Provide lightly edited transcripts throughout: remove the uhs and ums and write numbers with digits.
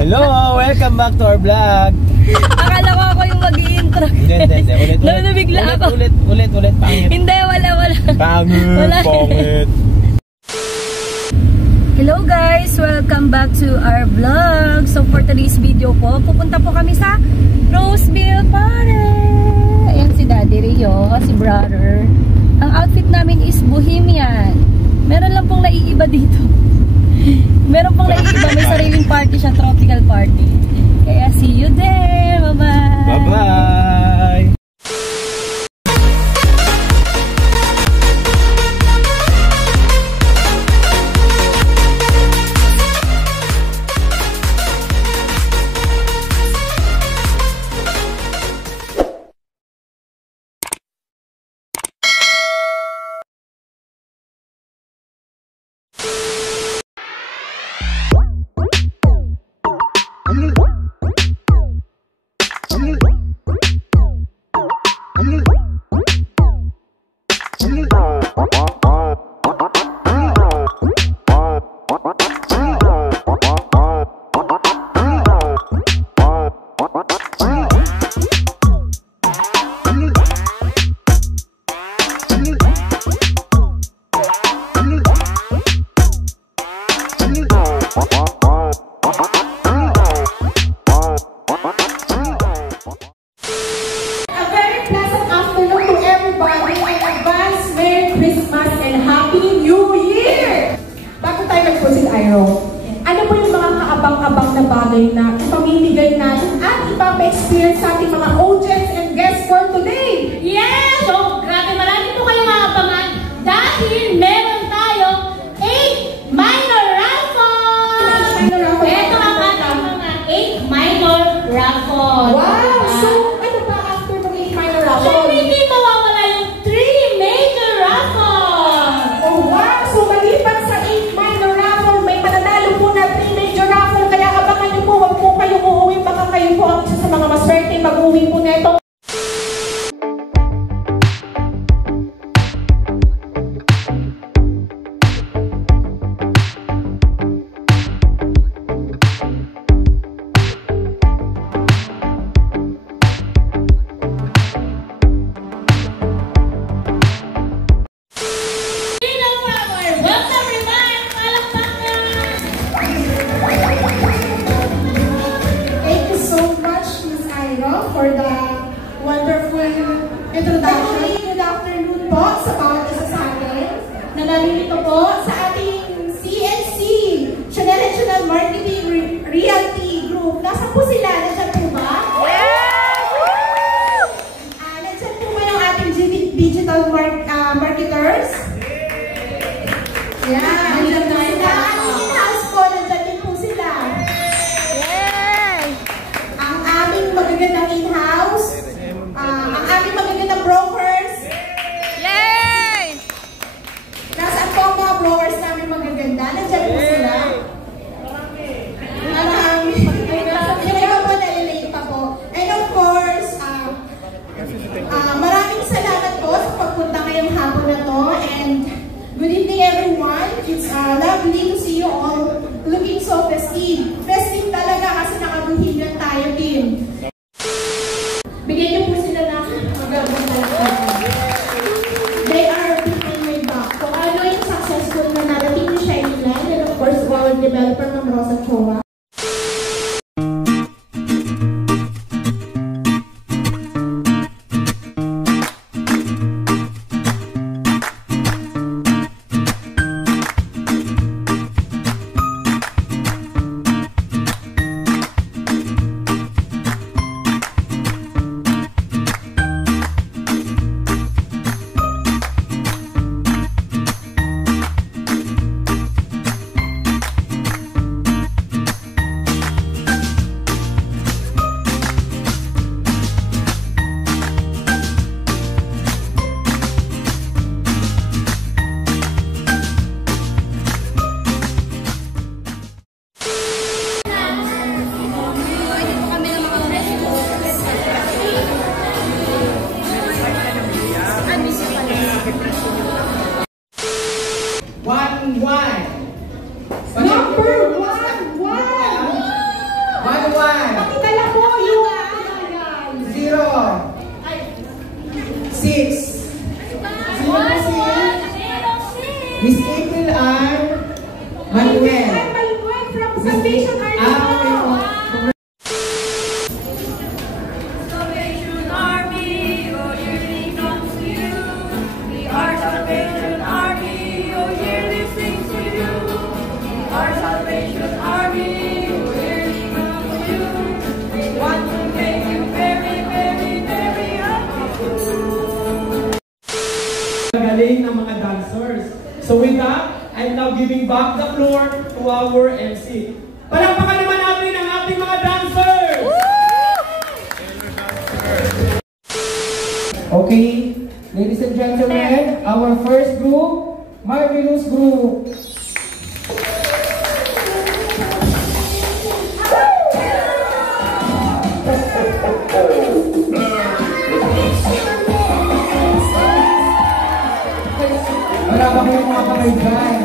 Hello! Welcome back to our vlog! Akala ko ako yung mag-i-intro. Hindi. Ulit. Nabigla ako. Ulit. Pangit. Hindi, wala. Pangit. Hello guys! Welcome back to our vlog. So for today's video po, pupunta po kami sa Roseville Party. Ayan si Daddy Rio, si brother. Ang outfit namin is Bohemian. Meron lang pong naiiba dito. Meron pong naiiba, may sariling party siya, tropical party. Kaya see you there. Bye-bye. Bye-bye. Ano po yung mga kaabang-abang na bagay na ipamimigay natin at ipapa-experience sa ating mga audience and guests for today? Yes! So, grabe, marami po kayong maabangan dahil meron tayong 8 minor raffles! Ito ang ating mga 8 minor raffles. Wow! So, ano ba after ng 8 minor raffles? So, hindi mawawala yung 3 major raffles! Oh, wow! So, maliban sa 8 minor raffles, may pananalo po na 3 major raffles. Kaya abangan niyo po, wag po kayong uuwi. Baka kayo po ang isa sa mga maswerte mag-uwi po na ito. For the wonderful introduction. Good afternoon po sa bawat isa sa atin na naririto po sa ating CNC, National Marketing Realty Group. Nasaan po sila? Nandiyan po ba? Yes! Nandiyan po ba yung ating digital marketers? Yeah, nandiyan na sila. Ang in-house po, nandiyan din po sila. Ang aming magagandang in-house, ang aming magagandang brokers. Yay! Nasaan po ang mga brokers namin magaganda? Nandiyan po sila. Marami. Yung iba po nalilate pa po. And of course, maraming salamat po sa pagpunta ngayong hapon na to. And good evening everyone. It's lovely to see you all looking so festive. Festive talaga kasi nakabuhigyan tayo, team. Bigyan niyo po sila ng magagandang talaga. They are behind my back. Kung ano yung successful na narating ni Shining Land and of course our developer ng Rosa Chowa. giving back the floor to our MC. Palakpakan naman natin ang ating mga dancers! Okay, ladies and gentlemen, our first group, Marvelous Group. Wala ba kayo mga kamay dyan?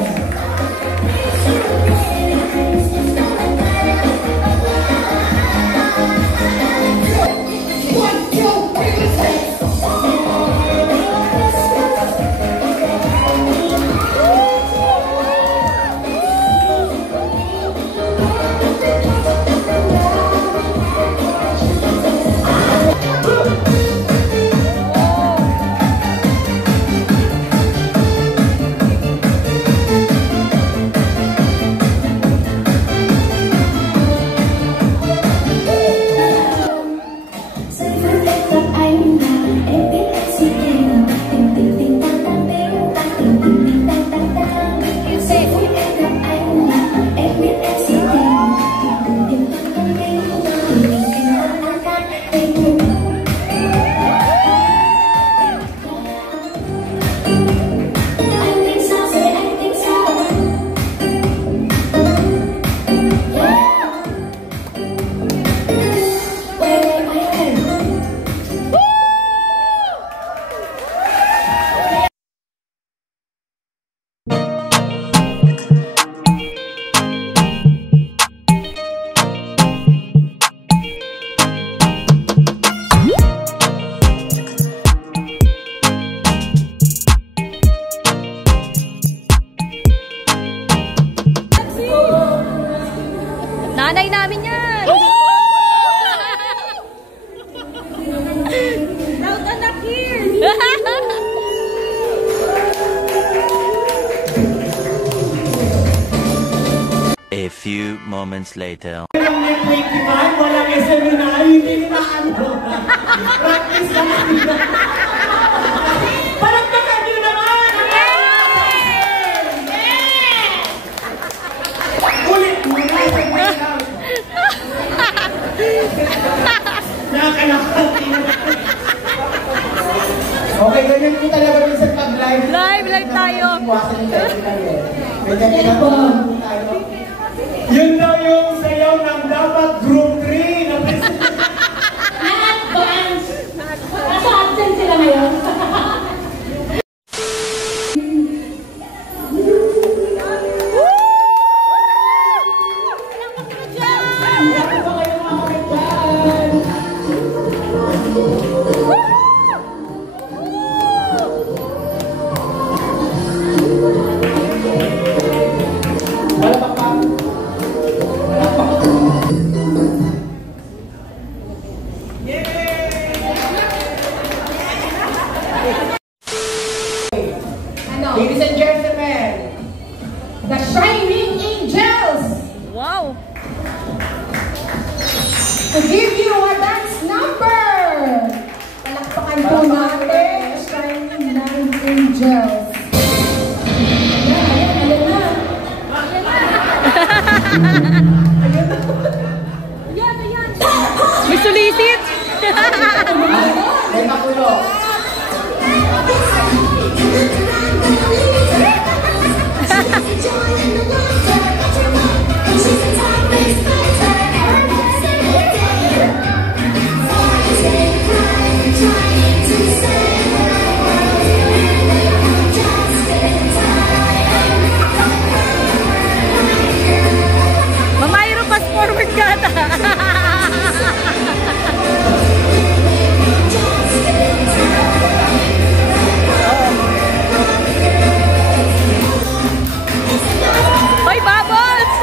Nanay namin yan! Proud anak here! A few moments later. Walang may 25, walang seminar, hindi na ano. Practice lang. Palagpakan nyo naman! Ulit muna! Nakakalakal. Okay, ganyan po talaga minsan pag-live. Live tayo. Iwasan yung tayo. Ganyan po tayo. Yun daw yung sayaw ng dapat group 3 na president. Na-advance. Kaso absent sila ngayon. Ladies and gentlemen, the Shining Angels! Wow! To give you a dance number! Palakpakan po natin, Shining Angels. Ayan na. Ayan. May sulisit! May makulo. Mamayro pas forward ka ata! Hoy, Bubbles!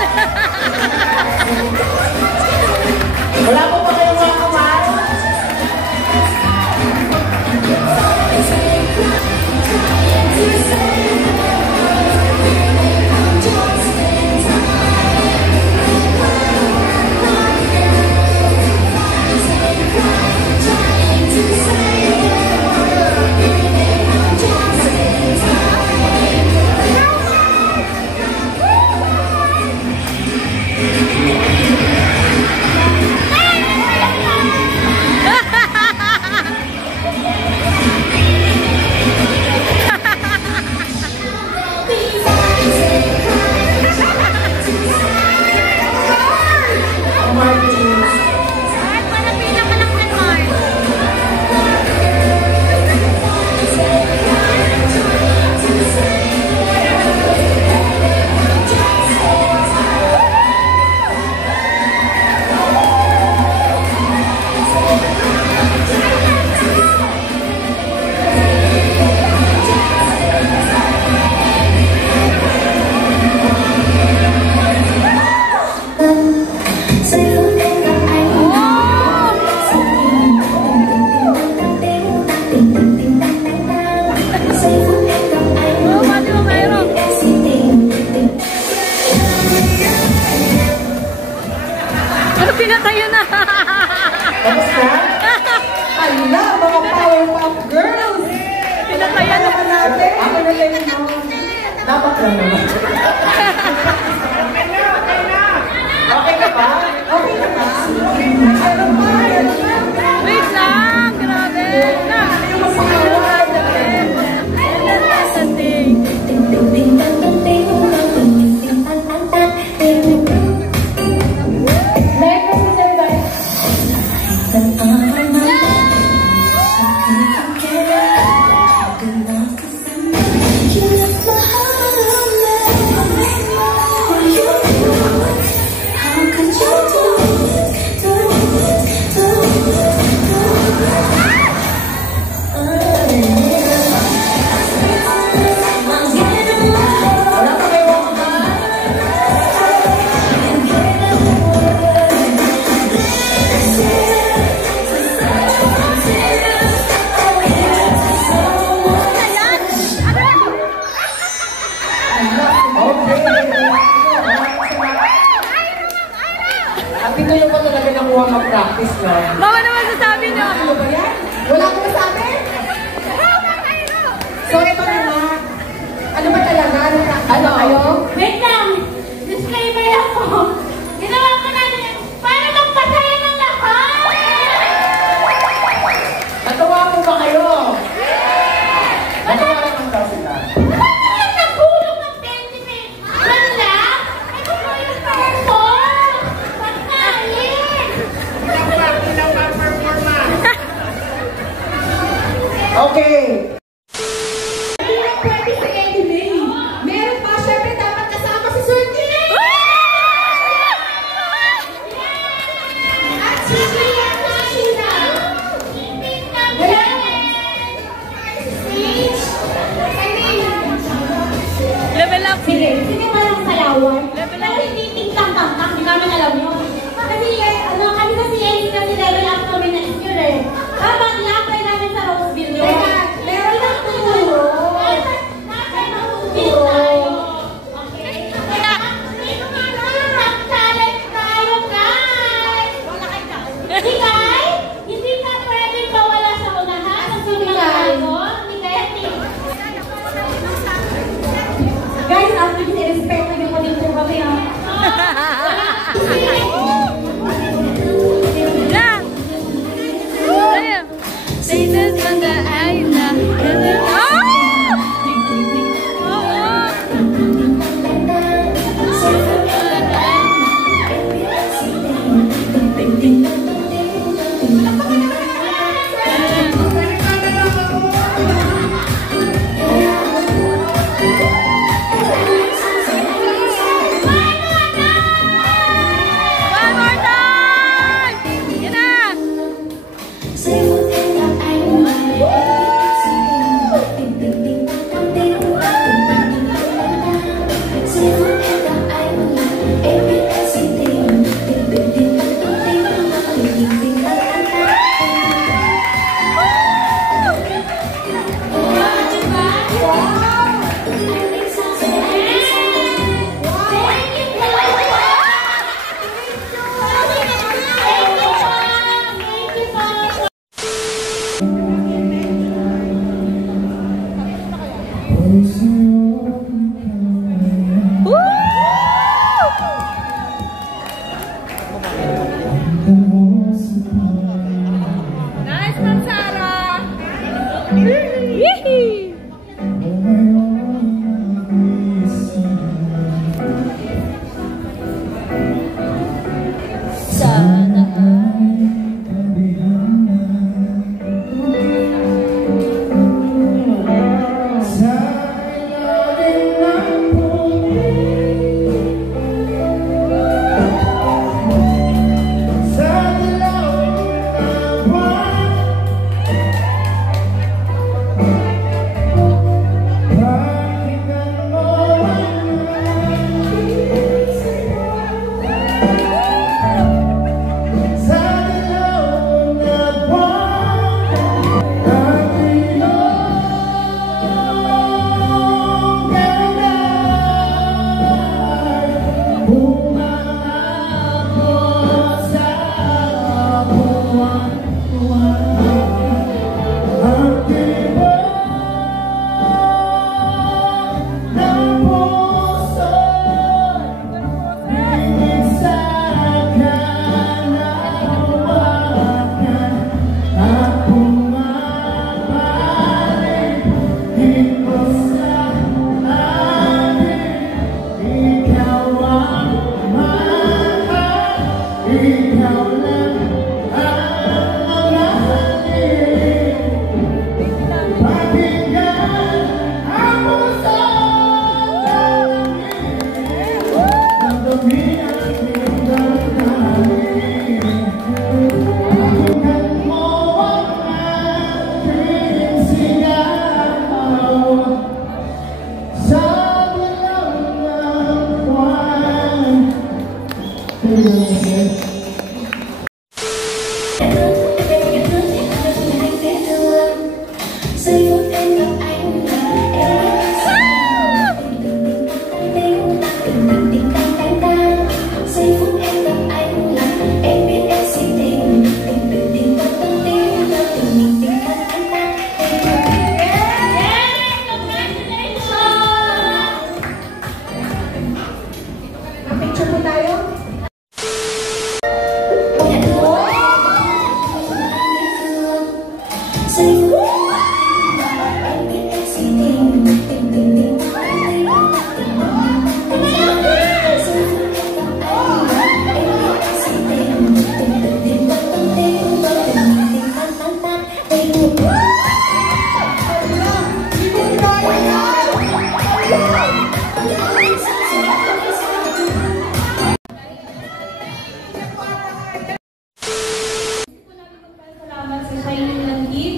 Pinatayo na. Tapos na? Hala, mga Powerpuff Girls! Pinatayo na. Ano natin? Ako na lang yun. Dapat lang naman. Okay ka ba? Okay ka ba? Ano pa? Wait lang. Grabe. Yung masahawan. Practice na. Mama naman sasabi niyo. Ano ba yan? Wala akong masabi? So, ito na nga. Ano ba talaga? Ano kayo? Wait lang! Disclaimer ako! Ginawa ko namin para magpasaya ng lahat! Natawa po ba kayo? Natawa naman daw sila. Bakit nagulong ng 20 minutes? Wala! Ito po yung perform! Pagkain! Okay. Pwede si Eddie. Meron pa, syempre dapat kasama si Sir King! At si Sheila at si Sheila. Level up. Sige, sige pa lang salawan. Pero hindi ting-tang-tang-tang, di namin alam yun. Kasi, kami kasi kasi level up kami na skill eh. Habang lapay namin sa Roseville yun. Meron lang turo. Lapay na Roseville tayo. Okay? Mag-challenge tayo, guys! Si Kai, hindi ka pwedeng mawala sa unahan. Sa sumilahan mo. Hindi kaya guys, after this, i-respect nyo po dito kami, ha? Tingnan sa ay na. One more time! Yan na!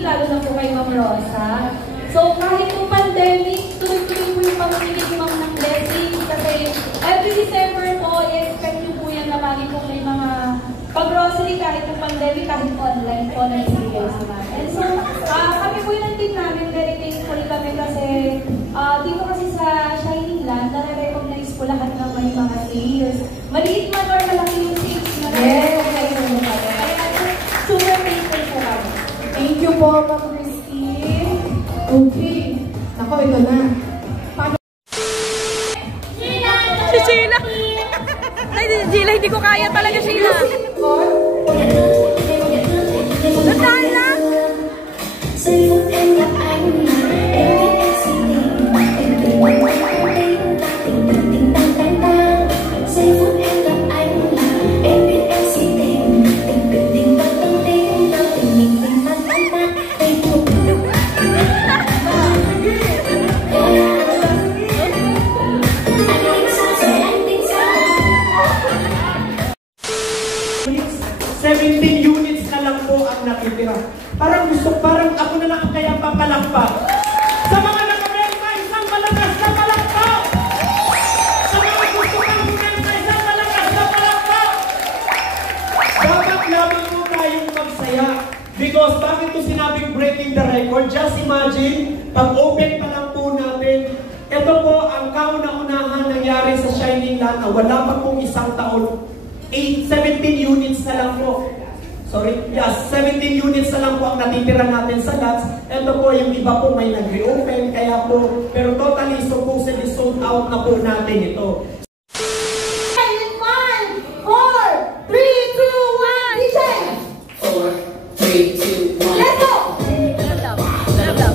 Lalo na po kay Ma'am Rosa. So kahit po pandemic, tuloy-tuloy po yung pamimili ni Ma'am ng blessing kasi every December po, i-expect nyo po yan na lagi po may mga pag-grocery kahit po pandemic, kahit online po na ibigay sa natin. So kami po yung team namin, very thankful kami kasi dito kasi sa Shining Land, na-recognize po lahat ng may mga sales. Maliit man or malaki yung sales na super thankful po kami. Thank you po, Ma'am Christine. Okay. Ako, ito na. Paano? Si Sheila! Ay, Sheila, hindi ko kaya talaga, Sheila. Nandahan lang! Parang ako na lang ang kayang papalakpak. Sa mga nakamerka, isang malakas na palakpak! Sa mga gusto kang bumerka, isang malakas na palakpak! Dapat lamang po tayong magsaya. Because bakit ko sinabing breaking the record? Just imagine, pag-open pa lang po natin, ito po ang kauna-unahan nangyari sa Shining Land na wala pa pong isang taon. 17 units na lang po. Sorry, yes, 17 units na lang po ang natitira natin sa lots. Ito po, yung iba po may nag-reopen, kaya po, pero totally supposedly sold out na po natin ito. 5, 4, 3, 2, 1, DJ! 4, 3, 2, 1. Let's go! Level up!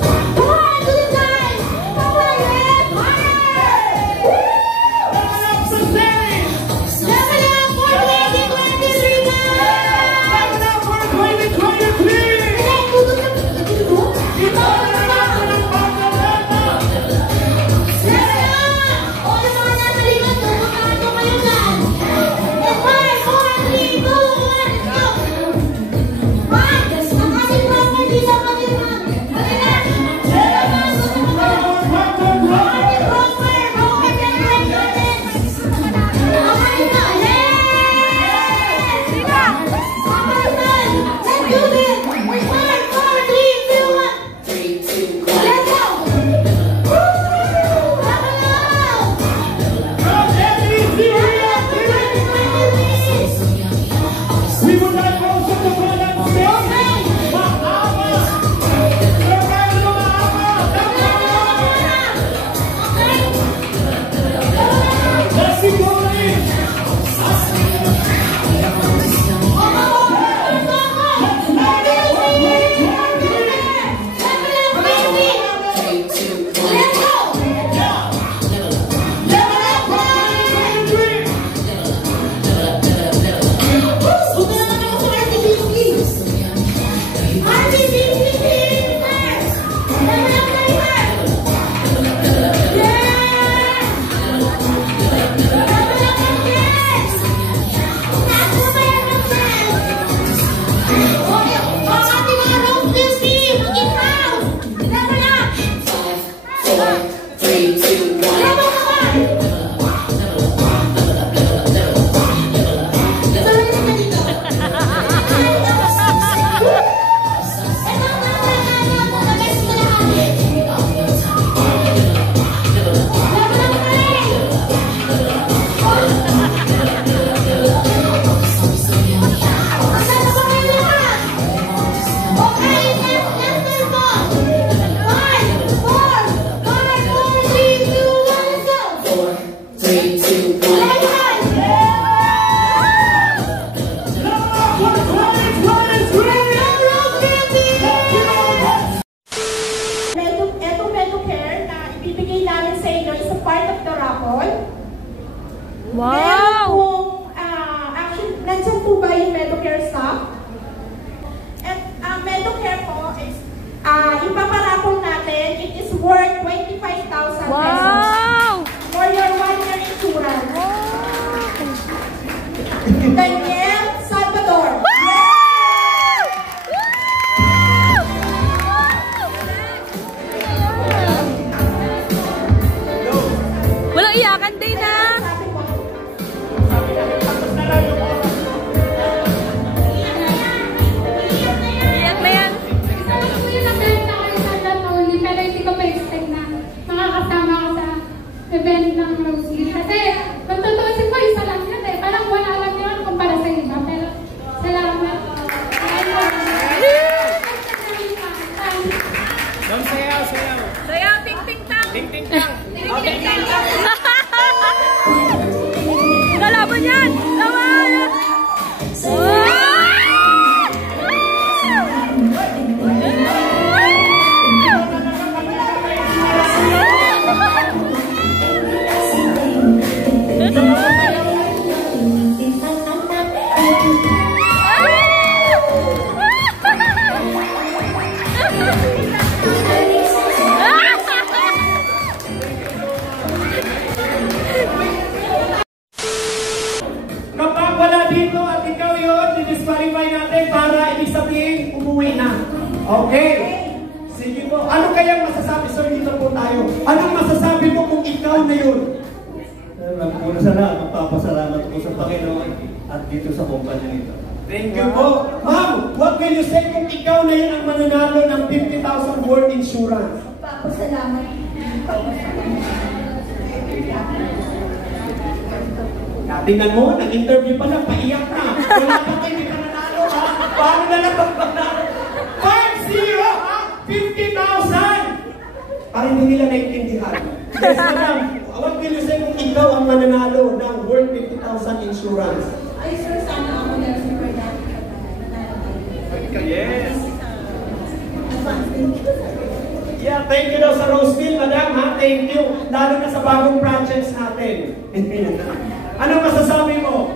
Nandiyan po ba yung Medicare staff? At Medicare po is, yung paparapol natin, it is worth 25,000 pesos. Wow! For your 1-year insurance. Daniel Salvador. Walang iyakan din na. Iyak na yan. Isa lang po yung nag-drive na kayo sa Love Only, pero hindi ko pa-expect na makakasama ko sa event ng Rosie. Kasi, magtutusin ko, isa lang yun eh. Parang wala lang yun kumpara sa iba. Pero, salamat. Don't sayaw, sayaw. Sayaw, ting ting tang. Ting ting tang. Okay, ting tang. Lalaban yan! Laban! Kapag wala dito at ikaw yun, di-disqualify natin para ibig sabihin, umuwi na. Okay? Sige po. Ano kaya masasabi? So, dito po tayo. Anong masasabi mo kung ikaw na yun? Una sa lahat, magpapasalamat ko sa Panginoon at dito sa kumpanya nito. Thank you po. Ma'am, what will you say kung ikaw na yun ang mananalo ng 50,000 worth insurance? Papasalamat. Tingnan mo, nag-interview pa lang, paiyak na. Wala pa kayo, hindi ka nanalo, ha? Paano na lang pagpanalo? 5-0, ha? 50,000! Parang hindi nila naiintindihan. Yes, madam. What will you say kung ikaw ang mananalo ng worth 50,000 insurance? Ay, sir, sana ako na super dati. Yes. Yeah, thank you daw sa Roseville, madam, ha? Thank you. Lalo na sa bagong projects natin. Ano masasabi mo?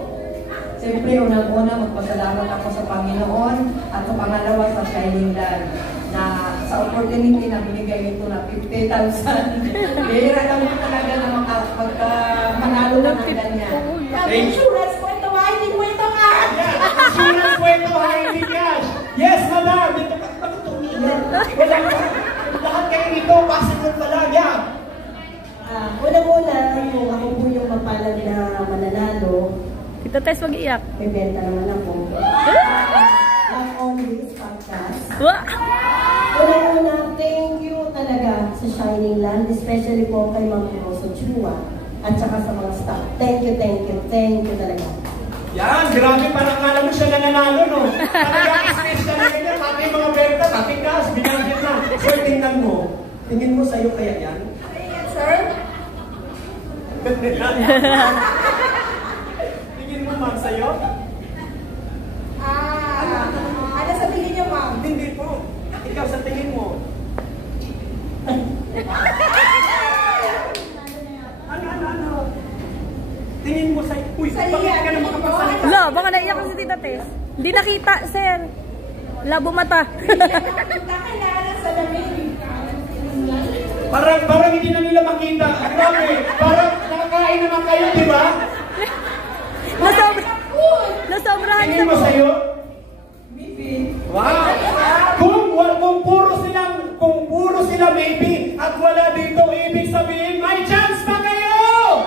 Siyempre, unang-una, magpasalamat ako sa Panginoon at sa pangalawa sa Shining Land na sa opportunity na binigay nito na 50,000. Bihira lang mo talaga na magkamanalo na ng ganyan. Insurance po ito, hindi po ito cash. Insurance po ito, hindi cash. Yes, madam. Dito ka, bakit umiiyak? Wala ka. Lahat kayo dito, possible pala. Yeah. Unang-una, yung ako po yung mapalad na mananalo, Tita Tess, mag-iyak. may benta naman ako. Ang Only Podcast. Wah! Unang-una, thank you talaga sa Shining Land, especially po kay Ma'am Rosa Chua at saka sa mga staff. Thank you talaga. Yan, grabe, parang akala mo siya nananalo, no? Talagang special na ganyan, pati mga benta, pati cash, binanggit na. Sir, tingnan mo. Tingin mo sa'yo kaya yan? Sir? Tingin mo, ma'am, sa'yo? Ano sa tingin niyo, ma'am? Hindi po. Ikaw sa tingin mo. Ano? Tingin mo sa'yo. Uy, bakit ka na makapasalita? Wala, baka naiyak si Tita Tess. Hindi nakita, sir. Labo mata. Nakilala sa lamig. Parang hindi na nila makita. Grabe, parang nakakain naman kayo, di ba? Nasobrahan Tingin na mo po. sa'yo? Wow! Kung puro sila maybe at wala dito, ibig sabihin, may chance pa kayo!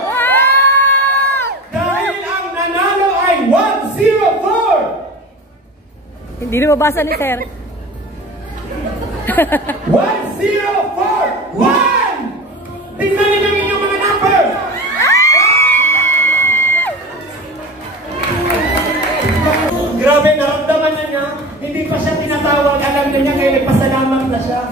Wow! Dahil ang nanalo ay 104! Hindi na mabasa ni sir. 104! 1! Tingnan niyo ang inyong mga number! Grabe, naramdaman na niya. Hindi pa siya tinatawag. Alam na niya kaya nagpasalamat na siya.